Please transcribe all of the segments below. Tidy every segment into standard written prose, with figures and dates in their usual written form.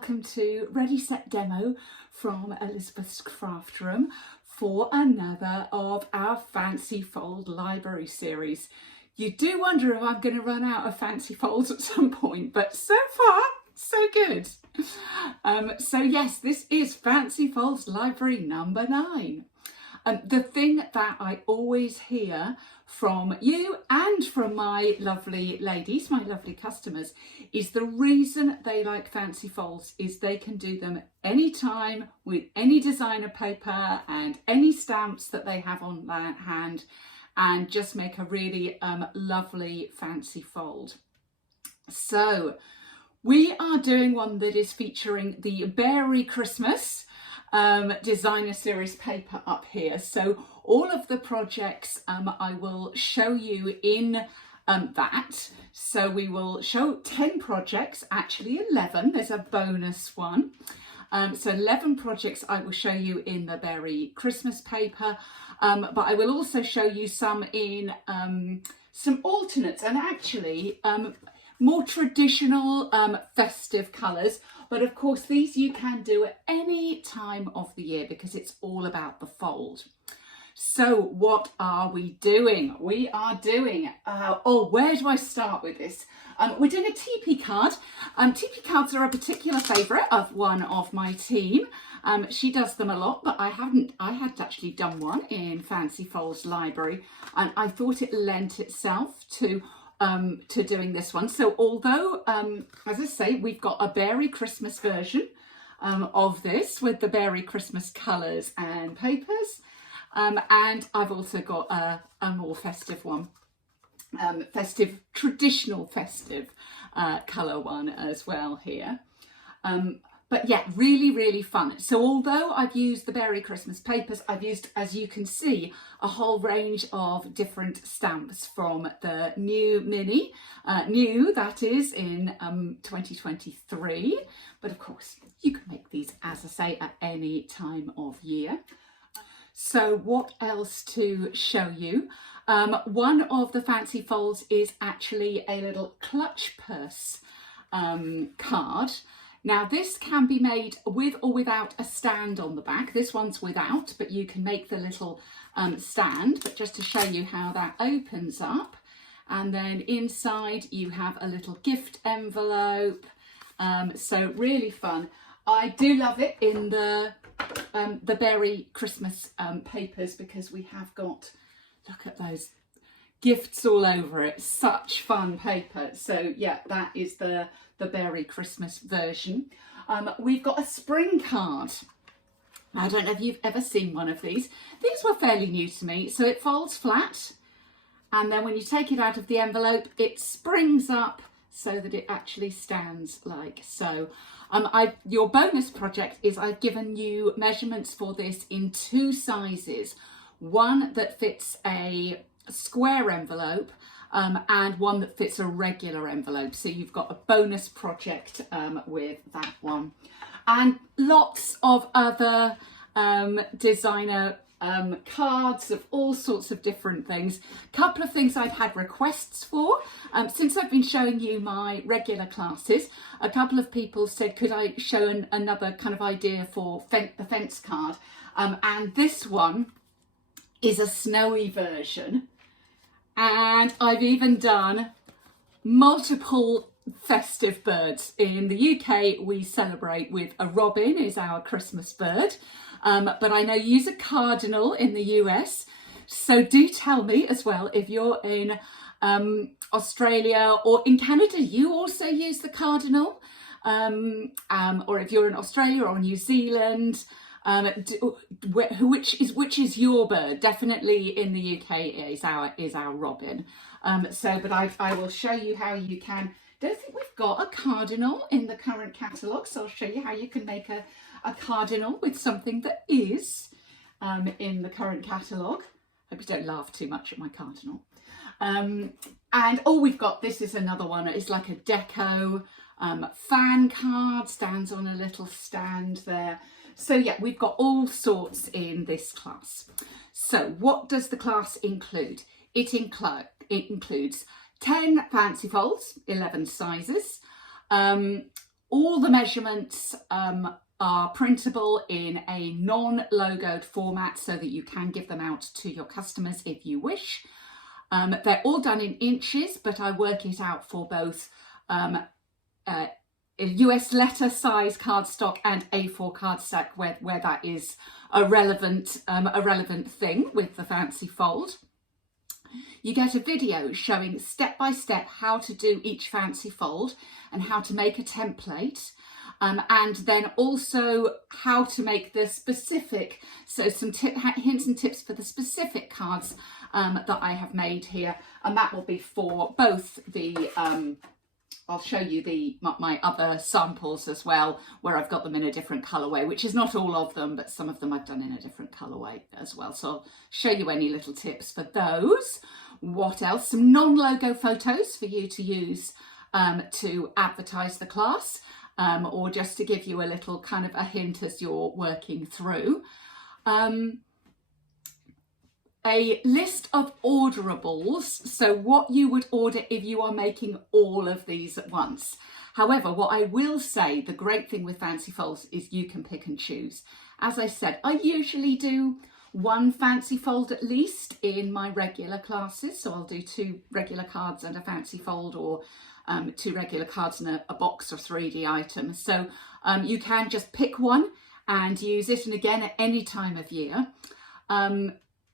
welcome to Ready Set Demo from Elizabeth's Craft Room for another of our Fancy Fold library series. You do wonder if I'm going to run out of fancy folds at some point, but so far, so good. So yes, this is Fancy Folds library number 9. The thing that I always hear from you and from my lovely ladies, my lovely customers, is the reason they like fancy folds is they can do them anytime with any designer paper and any stamps that they have on hand and just make a really lovely fancy fold. So we are doing one that is featuring the Berry Christmas designer series paper up here. So all of the projects I will show you in that. So we will show 10 projects, actually 11, there's a bonus one. So 11 projects I will show you in the Berry Christmas paper, but I will also show you some in some alternates and actually more traditional festive colours. But of course, these you can do at any time of the year because it's all about the fold. So what are we doing? We are doing, where do I start with this? We're doing a TP card. TP cards are a particular favourite of one of my team. She does them a lot, but I hadn't actually done one in Fancy Folds Library, and I thought it lent itself to doing this one. So although, as I say, we've got a Berry Christmas version of this with the Berry Christmas colours and papers, and I've also got a more festive one, traditional festive colour one as well here. But yeah, really, really fun. So although I've used the Berry Christmas papers, I've used, as you can see, a whole range of different stamps from the new mini, that is in 2023. But of course, you can make these, as I say, at any time of year. So what else to show you? One of the fancy folds is actually a little clutch purse card. Now this can be made with or without a stand on the back. This one's without, but you can make the little stand. But just to show you how that opens up. And then inside you have a little gift envelope. So really fun. I do love it in the Berry Christmas papers because we have got, look at those gifts all over it. Such fun paper. So yeah, that is the Berry Christmas version. We've got a spring card. I don't know if you've ever seen one of these. These were fairly new to me. So it folds flat, and then when you take it out of the envelope, it springs up so that it actually stands like so. Your bonus project is I've given you measurements for this in 2 sizes. One that fits a square envelope and one that fits a regular envelope. So you've got a bonus project with that one. And lots of other designer cards of all sorts of different things. A couple of things I've had requests for. Since I've been showing you my regular classes, a couple of people said, could I show another kind of idea for the fence card? And this one is a snowy version. And I've even done multiple festive birds. In the UK, we celebrate with a robin is our Christmas bird. But I know you use a cardinal in the US. So do tell me as well, if you're in Australia or in Canada, you also use the cardinal. Or if you're in Australia or New Zealand, which is your bird? Definitely in the UK is our robin. But I will show you how you can. Don't think we've got a cardinal in the current catalogue, so I'll show you how you can make a cardinal with something that is in the current catalogue. Hope you don't laugh too much at my cardinal. We've got, this is another one. It's like a deco fan card, stands on a little stand there. So yeah, we've got all sorts in this class. So what does the class include? It includes 10 fancy folds, 11 sizes, All the measurements are printable in a non-logoed format so that you can give them out to your customers if you wish. They're all done in inches, but I work it out for both US letter size cardstock and A4 cardstock where that is a relevant thing with the fancy fold. You get a video showing step by step how to do each fancy fold and how to make a template. And then also how to make the specific, so some hints and tips for the specific cards that I have made here. And that will be for both the, I'll show you my other samples as well, where I've got them in a different colourway, which is not all of them, but some of them I've done in a different colourway as well. So I'll show you any little tips for those. What else? Some non-logo photos for you to use to advertise the class. Or just to give you a little kind of a hint as you're working through. A list of orderables, so what you would order if you are making all of these at once. However, what I will say, the great thing with Fancy Folds is you can pick and choose. As I said, I usually do one fancy fold at least in my regular classes. So I'll do 2 regular cards and a fancy fold, or 2 regular cards and a box or 3D items. So you can just pick one and use it, and again at any time of year.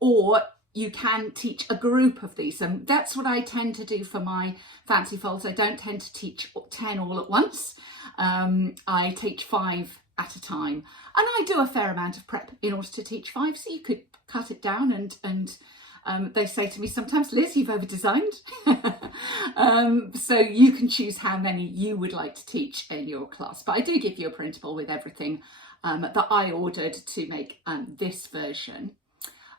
Or you can teach a group of these. And that's what I tend to do for my fancy folds. I don't tend to teach 10 all at once. I teach 5 at a time. And I do a fair amount of prep in order to teach 5. So you could cut it down and they say to me sometimes, Liz, you've over-designed. So you can choose how many you would like to teach in your class. But I do give you a printable with everything that I ordered to make this version.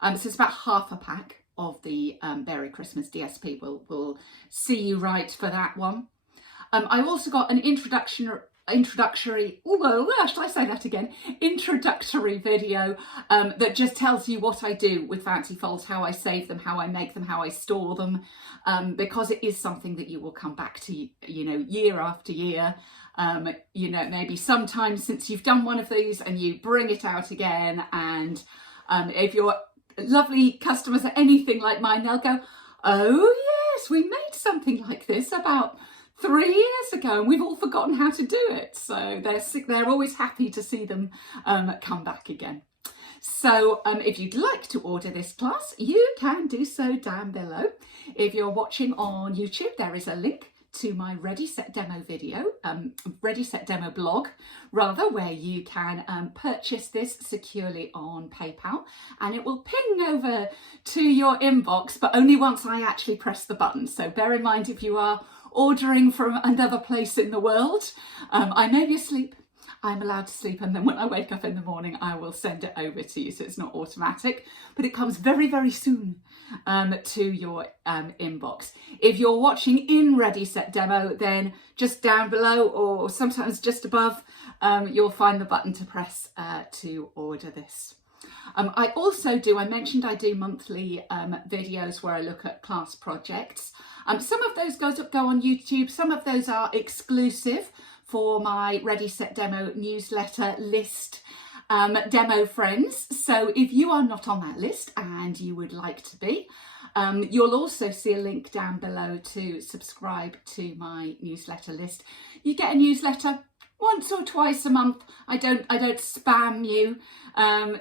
So it's about half a pack of the Berry Christmas DSP. We'll see you right for that one. I also got an introductory, should I say that again? Introductory video that just tells you what I do with fancy folds, how I save them, how I make them, how I store them, because it is something that you will come back to, you know, year after year. You know, maybe sometime since you've done one of these and you bring it out again, and if your lovely customers are anything like mine, they'll go, oh yes, we made something like this about 3 years ago and we've all forgotten how to do it. So they're always happy to see them come back again. So if you'd like to order this class, you can do so down below. If you're watching on YouTube, there is a link to my Ready Set Demo video, Ready Set Demo blog rather, where you can purchase this securely on PayPal, and it will ping over to your inbox, but only once I actually press the button. So bear in mind, if you are ordering from another place in the world, I may be asleep, I'm allowed to sleep, and then when I wake up in the morning I will send it over to you, so it's not automatic, but it comes very, very soon to your inbox. If you're watching in Ready Set Demo, then just down below or sometimes just above, you'll find the button to press to order this. I also do, I mentioned I do monthly videos where I look at class projects. Some of those go on YouTube, some of those are exclusive for my Ready Set Demo newsletter list demo friends. So if you are not on that list and you would like to be, you'll also see a link down below to subscribe to my newsletter list. You get a newsletter once or twice a month. I don't spam you,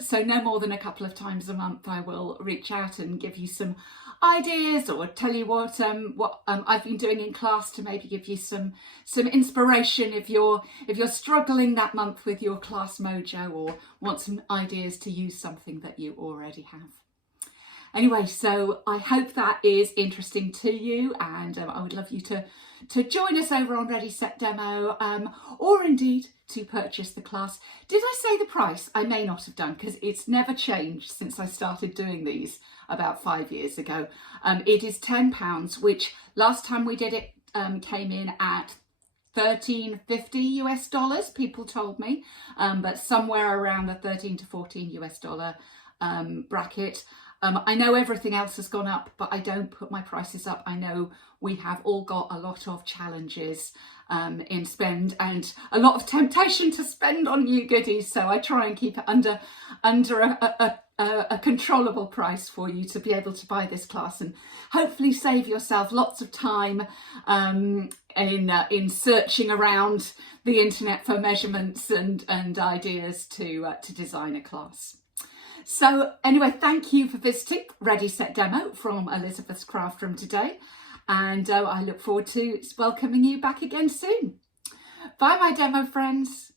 so no more than a couple of times a month I will reach out and give you some ideas or tell you what I've been doing in class to maybe give you some inspiration if you're struggling that month with your class mojo or want some ideas to use something that you already have. Anyway, so I hope that is interesting to you, and I would love you to join us over on Ready Set Demo, or indeed to purchase the class. Did I say the price? I may not have done, because it's never changed since I started doing these about 5 years ago. It is £10, which last time we did it came in at $13.50 US, people told me, but somewhere around the 13 to 14 US dollar bracket. I know everything else has gone up, but I don't put my prices up. I know we have all got a lot of challenges in spend and a lot of temptation to spend on new goodies. So I try and keep it under a controllable price for you to be able to buy this class and hopefully save yourself lots of time in searching around the internet for measurements and ideas to design a class. So anyway, thank you for visiting Ready Set Demo from Elizabeth's Craft Room today, and I look forward to welcoming you back again soon. Bye my demo friends.